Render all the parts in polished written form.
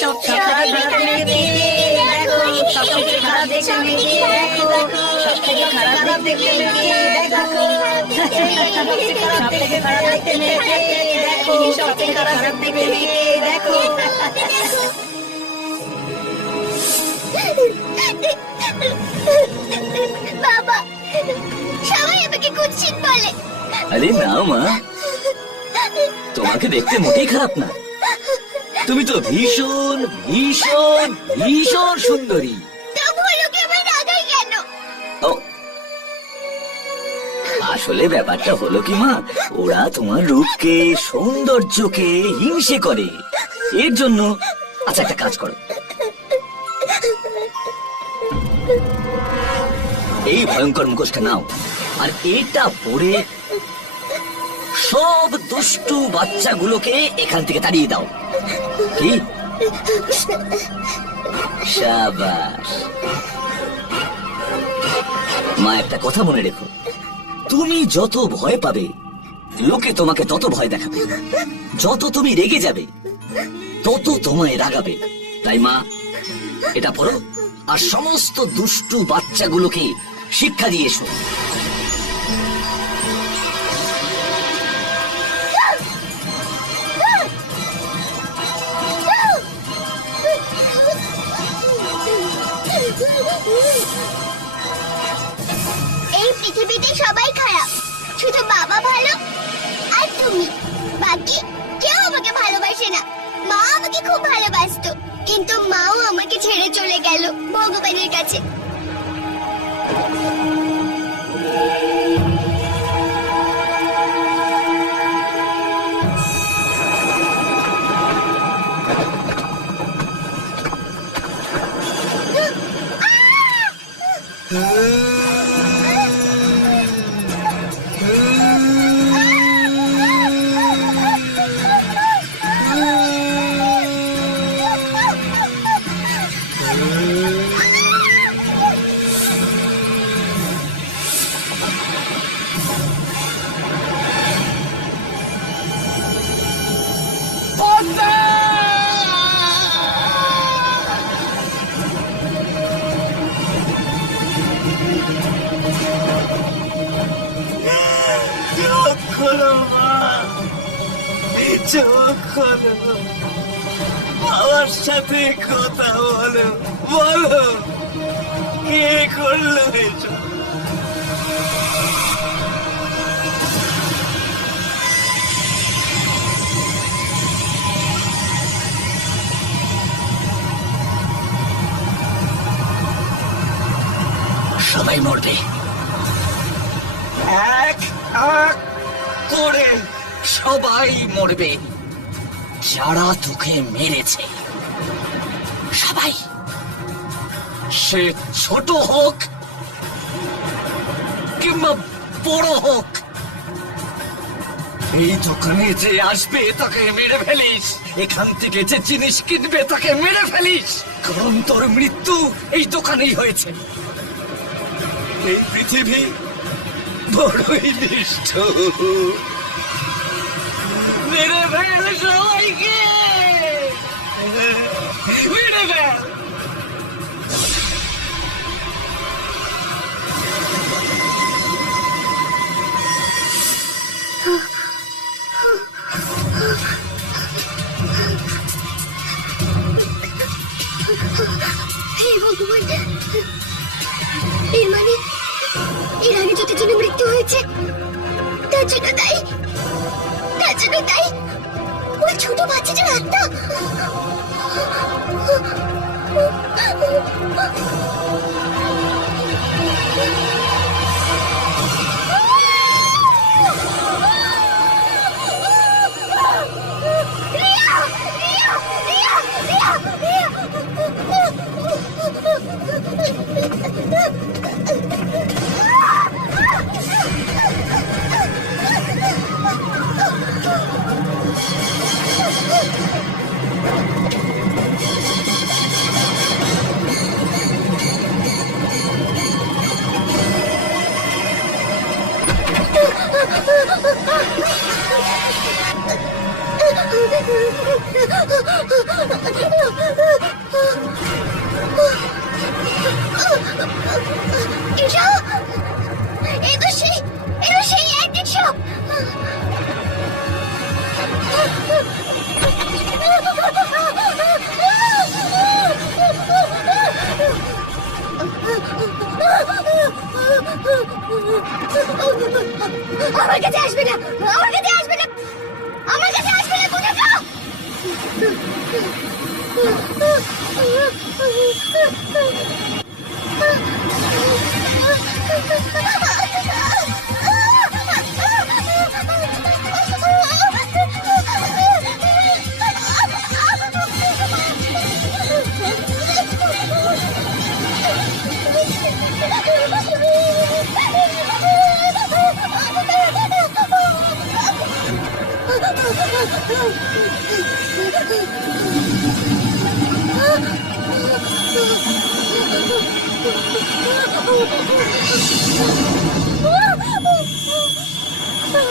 সবচেয়ে খারাপ দেখতে দেখো, সবচেয়ে খারাপ দেখতে দেখো, সবচেয়ে খারাপ দেখতে দেখো, সবচেয়ে খারাপ দেখতে দেখো, সবচেয়ে খারাপ দেখতে দেখো। বাবা, সবাই আমাকে কুৎসিত বলে। আরে না মা, তোমাকে দেখতে মোটেই খারাপ না। তুমি তো ভীষণ ভীষণ ভীষণ সুন্দরী। তবুও লোকে আমায় রাগায় কেন? ও, আসলে ব্যাপারটা হলো কি মা, ওরা তোমার রূপকে সৌন্দর্যকে হিংসে করে, এর জন্য। আচ্ছা, একটা কাজ করো, এই ভয়ঙ্কর মুখোশটা নাও, আর এটা পরে সব দুষ্টু বাচ্চাগুলোকে এখান থেকে তাড়িয়ে দাও। কি? শাবাশ। মা, একটা কথা মনে রেখো, তুমি যত ভয় পাবে লোকে তোমাকে তত ভয় দেখাবে, যত তুমি রেগে যাবে তত তোমায় রাগাবে। তাই মা, এটা পড়ো আর সমস্ত দুষ্টু বাচ্চাগুলোকে শিক্ষা দিয়ে এসো। এই পৃথিবীতে সবাই খারাপ, শুধু বাবা ভালো আর তুমি। বাকি কেউ আমাকে ভালোবাসে না। মা আমাকে খুব ভালোবাসতো, কিন্তু মাও আমাকে ছেড়ে চলে গেল ভগবানের কাছে। চোখ খোলো, আমার সাথে কথা বলো, বলো কে করলো এসব? সবাই মরবে, এক এক করে সবাই মরবে, যারা তোকে মেরেছে। সবাই, সে ছোট হোক কিংবা বড় হোক। এই দোকানে যে আসবে তাকে মেরে ফেলিস, এখান থেকে যে জিনিস কিনবে তাকে মেরে ফেলিস, কারণ তোর মৃত্যু এই দোকানেই হয়েছে। এই পৃথিবী বড়ই নিষ্ঠুর। মেরে ফেল সবাইকে, মেরে ফেল। হে ভগবান, এর মানে এর আগে যত জনের মৃত্যু হয়েছে তার জন্য দায়ী, তার জন্য দায়ী ওই ছোট বাচ্চাটার আত্মা।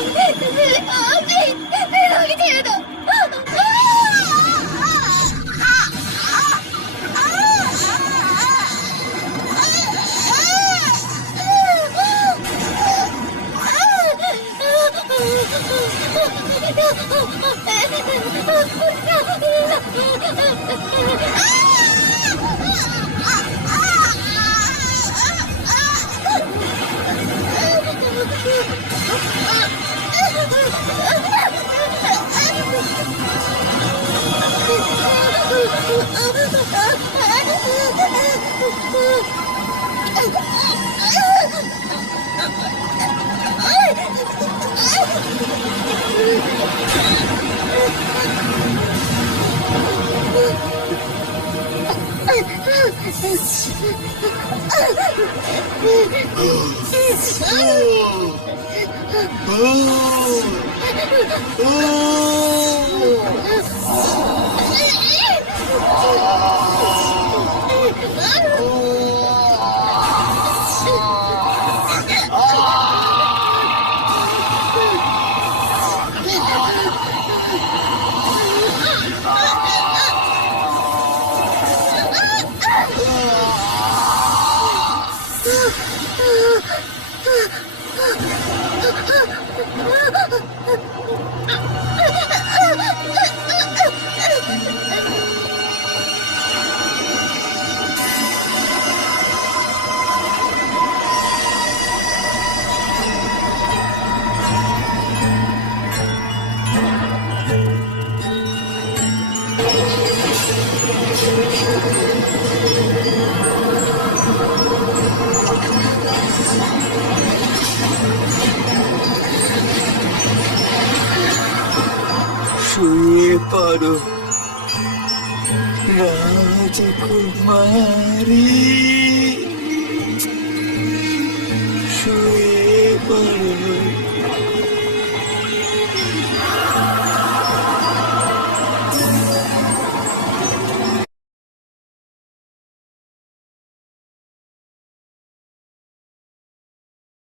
আমাকে ছেড়ে দাও। শুয়ে পড়ো রাজকুমারী, শুয়ে পড়ো।